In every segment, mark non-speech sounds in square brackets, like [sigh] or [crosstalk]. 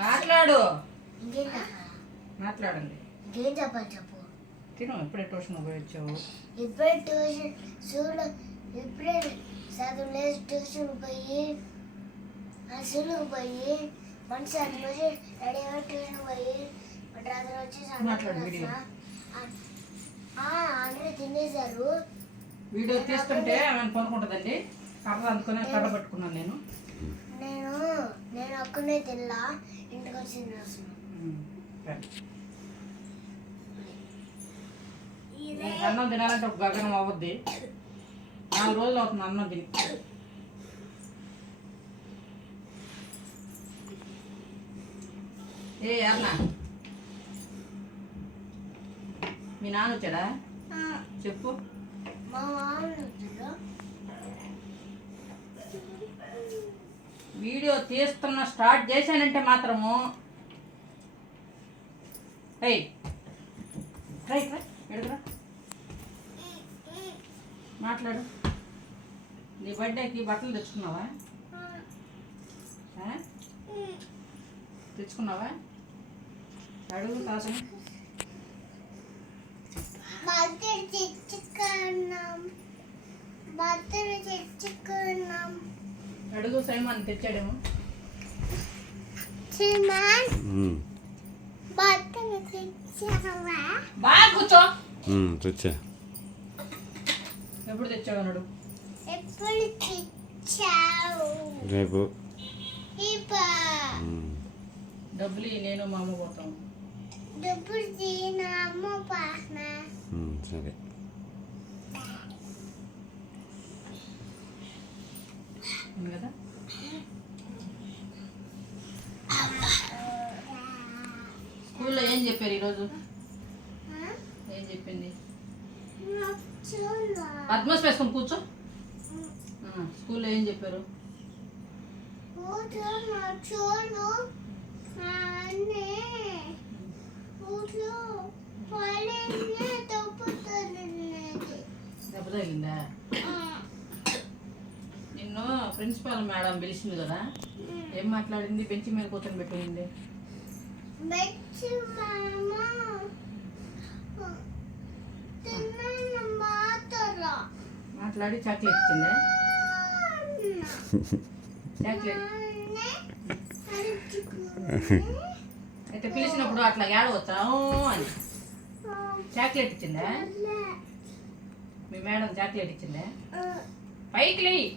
మాట్లాడు. మాట్లాడండి. ఇంకేం చెప్పాలి చెప్పు. తిను ఎప్పుడే ట్యూషన్ ఇప్పుడే ట్యూషన్ చూడు ఇప్పుడే సగం లేచి ట్యూషన్ పోయి ఆ స్కూల్కి పోయి మనిషి అన్ని రోజు రెడీ అయ్యి ట్యూషన్ పోయి రాత్రి వచ్చి. అందరూ తినేశారు. వీడియో తీసుకుంటే ఆమె కొనుక్కుంటుందండి? కర్ర అందుకుని కర్ర పట్టుకున్నాను నేను. నేను నేను ఒక్కనే తినలా ఇంటికి వచ్చి అన్నం తినాలంటే ఒక గగనం అవ్వద్ది. నాలుగు రోజులు అవుతుంది అన్నం తిని. ఏ అన్న. మీ నాన్న వచ్చాడా? చెప్పు. మా మామూలు వచ్చారు వీడియో తీస్తున్న స్టార్ట్ చేశానంటే మాత్రము. ఏయ్. ట్రై ట్రై ఎడుగురా మాట్లాడు. నీ బర్త్డేకి బట్టలు తెచ్చుకున్నావా? తెచ్చుకున్నావా? అడుగు కాసం బర్త్డే తెచ్చుకున్నాం. బర్త్డే తెచ్చుకున్నాం. అడుగు సైమాన్ తెచ్చాడేమో. సిమాన్ బర్త్డే తెచ్చావా? బాగా కూర్చో. తెచ్చా. ఎప్పుడు తెచ్చావు అన్నాడు. ఎప్పుడు తెచ్చావు? రేపు. డబ్బులు నేను మా అమ్మ పోతాం. డబ్బులు తిన అమ్మ సరే. ఉంది కదా? స్కూల్లో ఏం చెప్పారు ఈరోజు? ఏం చెప్పింది? పద్మస్ వేసుకొని కూర్చో. స్కూల్లో ఏం చెప్పారు? దెబ్బ తగిందా ప్రిన్సిపాల్ మేడం పిలిచింది కదా. ఏం మాట్లాడింది? బెంచ్ మీద కూర్చొని పెట్టింది మాట్లాడి చాక్లెట్ ఇచ్చిందా? చాక్లెట్. [laughs] అయితే పిలిచినప్పుడు అట్లా ఏడవచ్చా అని. చాక్లెట్ ఇచ్చిందా? మీ మేడం చాక్లెట్ ఇచ్చిందా? పైకి లేయి.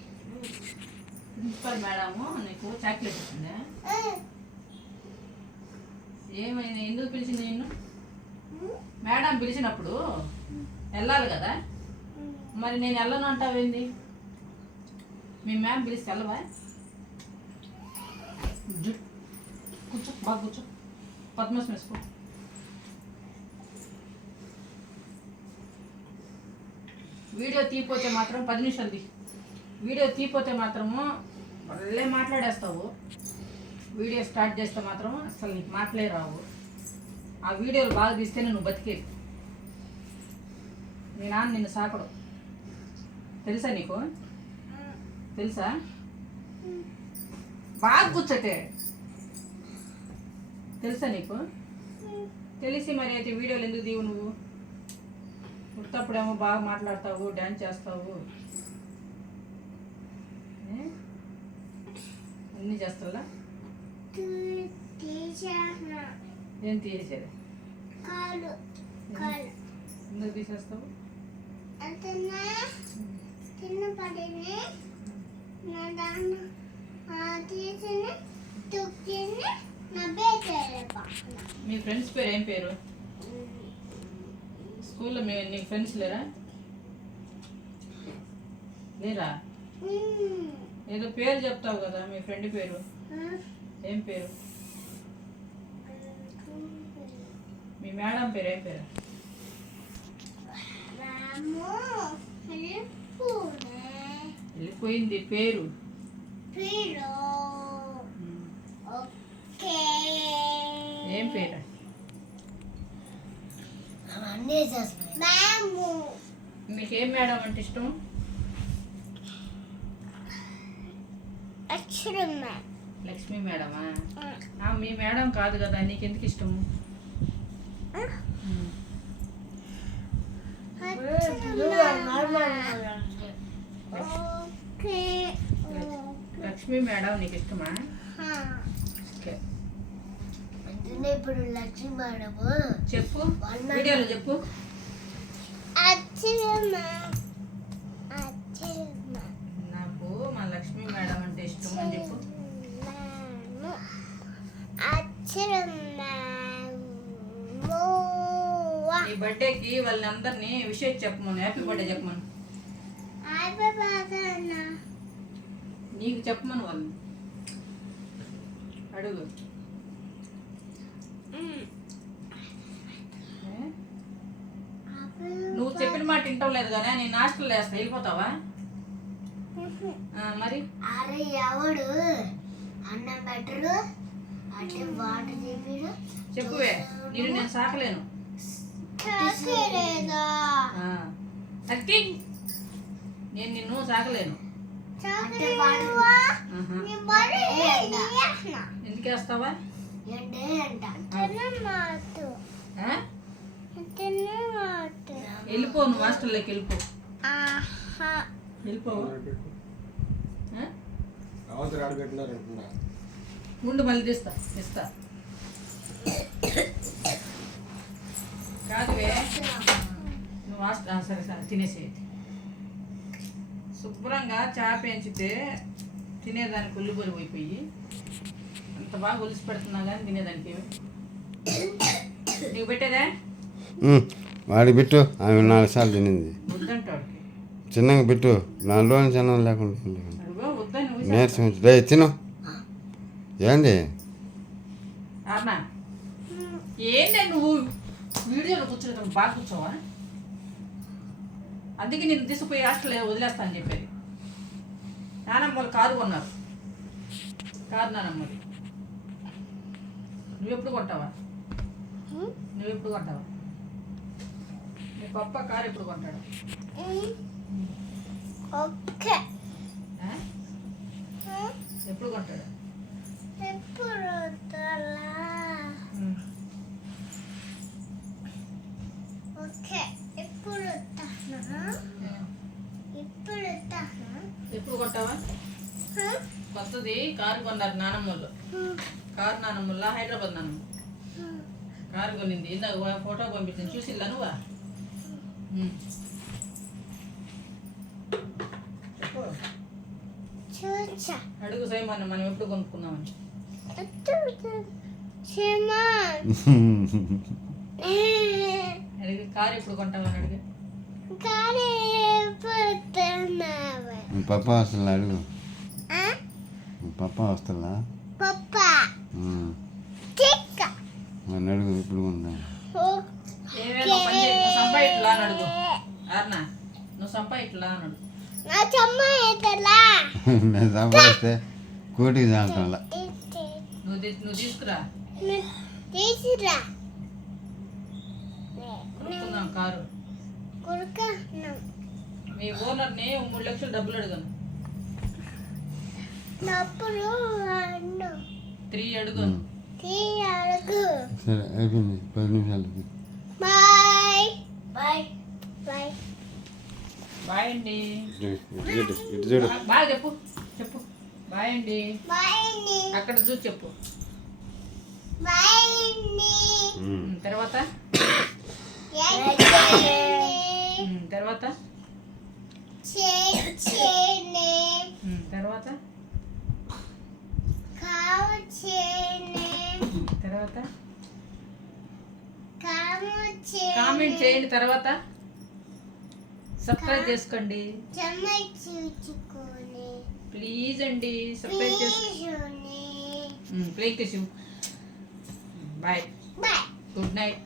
ప్రిన్సిపల్ మేడము నీకు చాక్లెట్ ఇచ్చిందా ఏమైంది? ఎందుకు పిలిచింది నిన్ను? మేడం పిలిచినప్పుడు వెళ్ళాలి కదా? మరి నేను వెళ్ళను అంటావేంది? మీ మ్యామ్ పిలిచి వెళ్ళవా? జు- కూర్చో బాగా కూర్చో. పద్మస్ వేసుకో వీడియో తీపోతే మాత్రం పది నిమిషాలది వీడియో తీపోతే మాత్రము మళ్ళీ మాట్లాడేస్తావు. వీడియో స్టార్ట్ చేస్తే మాత్రం అసలు నీకు మాటలే రావు. ఆ వీడియోలు బాగా తీస్తేనే నువ్వు బతికేది మీ నాన్న నిన్ను సాకడు. తెలుసా నీకు? తెలుసా? బాగా కూర్చోటే. తెలుసా నీకు? తెలిసి మరి అయితే వీడియోలు ఎందుకు దీవు నువ్వు? ఉత్తప్పుడేమో బాగా మాట్లాడతావు డ్యాన్స్ చేస్తావు ఏ? అన్నీ చేస్తావులా తీసాను ఏం తీసేది? ఎందుకు తీసేస్తావు? అంతనే? తిన్న పడిని. నా దాన్ని తీసిన తొక్కిని నా బేట మీ ఫ్రెండ్స్ పేరు ఏం పేరు? స్కూల్లో మీ నీ ఫ్రెండ్స్ లేరా? లేరా? ఏదో పేరు చెప్తావు కదా మీ ఫ్రెండ్ పేరు. ఏం పేరు? మీ మేడం పేరు ఏం పేరు? వెళ్ళిపోయింది పేరు. ఏం పేరు? మీకు మేడం అంటే ఇష్టం? లక్ష్మి మేడమా? ఆ, మీ మేడం కాదు కదా నీకెందుకు ఇష్టము? ఉమ్. ఓకే లక్ష్మి మేడం నీకు ఇష్టమా ఇప్పుడు లక్ష్మి మేడము చెప్పు వీడియోలో చెప్పు. అక్షరమ్మ అక్షరమ్మ నాకు మా లక్ష్మి మేడం అంటే ఇష్టం అని చెప్పు ఈ బర్త్డేకి వాళ్ళని అందరినీ విషయం చెప్పమను. Happy birthday చెప్పమను. నీకు చెప్పమను వాళ్ళు అడుగు? నువ్వు చెప్పిన మాట వింటావు లేదు కానీ నేను హాస్టల్లో వేస్తా. వెళ్ళిపోతావా? [laughs] మరి? అరే ఎవడు? అన్నం పెట్టరు అంటే వాటర్ చెప్పాడు చెప్పువే. నేను నేను సాకలేను. నేను నిన్ను సాకలేను. అంటే వాడు. ఆహా. ఎందుకు వేస్తావా ఎండే అంట? ఆ? వెళ్ళిపో నువ్వు హాస్టల్లోకి వెళ్ళిపో. వెళ్ళిపో. ఆ? అవతల ఆడబెట్టినారంటున్నా ఉండు మళ్ళీ తీస్తా ఇస్తా కాదువే. నువ్వు సరే సరే తినేసేది శుభ్రంగా చేప ఎంచితే తినేదానికి ఒళ్ళు బరువు అయిపోయి అంత బాగా ఒలిసి పెడుతున్నా కానీ తినేదానికి నీకు పెట్టేదా? వాడికి పెట్టు. ఆమె నాలుగు సార్లు తినింది. చిన్నగా పెట్టు. నాలుగు రోజులు చిన్న లేకుండా వచ్చి రే తిను. ఏంది? ఏంటి నువ్వు బాగా కూర్చోవా అందుకే నేను తీసుకుపోయి హాస్టల్ వదిలేస్తా అని చెప్పేది. నానమ్మ వాళ్ళు కారు కొన్నారు. కారు నానమ్మది నువ్వు ఎప్పుడు కొంటావా నువ్వు ఎప్పుడు కొంటావా నీ పప్ప కారు ఎప్పుడు కొంటాడు? ఎప్పుడు కొంటాడు ఎప్పుడు వదలా? ఉమ్. ఓకే ఎప్పుడు వస్తానా ఇప్పుడు వస్తానా ఎప్పుడు కొంటావా కొత్తది కారు కొన్నారు నానమ్మ వాళ్ళు కారు నానమ్మల్లా హైదరాబాద్ నానమ్మ. కారు కొనింది. ఇందాక ఫోటో పంపించింది. చూసిల్లా నువ్వా? అడుగు సైమాన్ని మనం ఎప్పుడు కొనుక్కుందామని క్షమా అడిగి కారు ఎప్పుడు కొంటామని అడిగి. పప్ప వస్తుందా అడుగు పప్ప వస్తుందా పప్ప అడుగు ఇప్పుడు ఉందా [laughs] నేను సంపాదిస్తే కోటికి చాలటంలా నువ్వు తీసుకురా. కొనుక్కుందాం కారు. మీ ఓనర్ని మూడు లక్షలు డబ్బులు అడుగును త్రీ అడుగు. సరే అయిపోయింది. పది నిమిషాలు బాయ్. బాయ్. బాయ్. బాయ్ అండి. ఇటు చూడు ఇటు చూడు బాగా చెప్పు చెప్పు. బాయ్ అండి. బాయ్ అక్కడ చూసి చెప్పు. బాయ్ తర్వాత? తర్వాత? తర్వాత? తర్వాత? కాము కామెంట్ చేయండి తర్వాత. సబ్స్క్రైబ్ చేసుకోండి. ప్లీజ్ అండి సబ్స్క్రైబ్ చేసు ప్లీజుని. ప్లే బాయ్. బాయ్. Good night.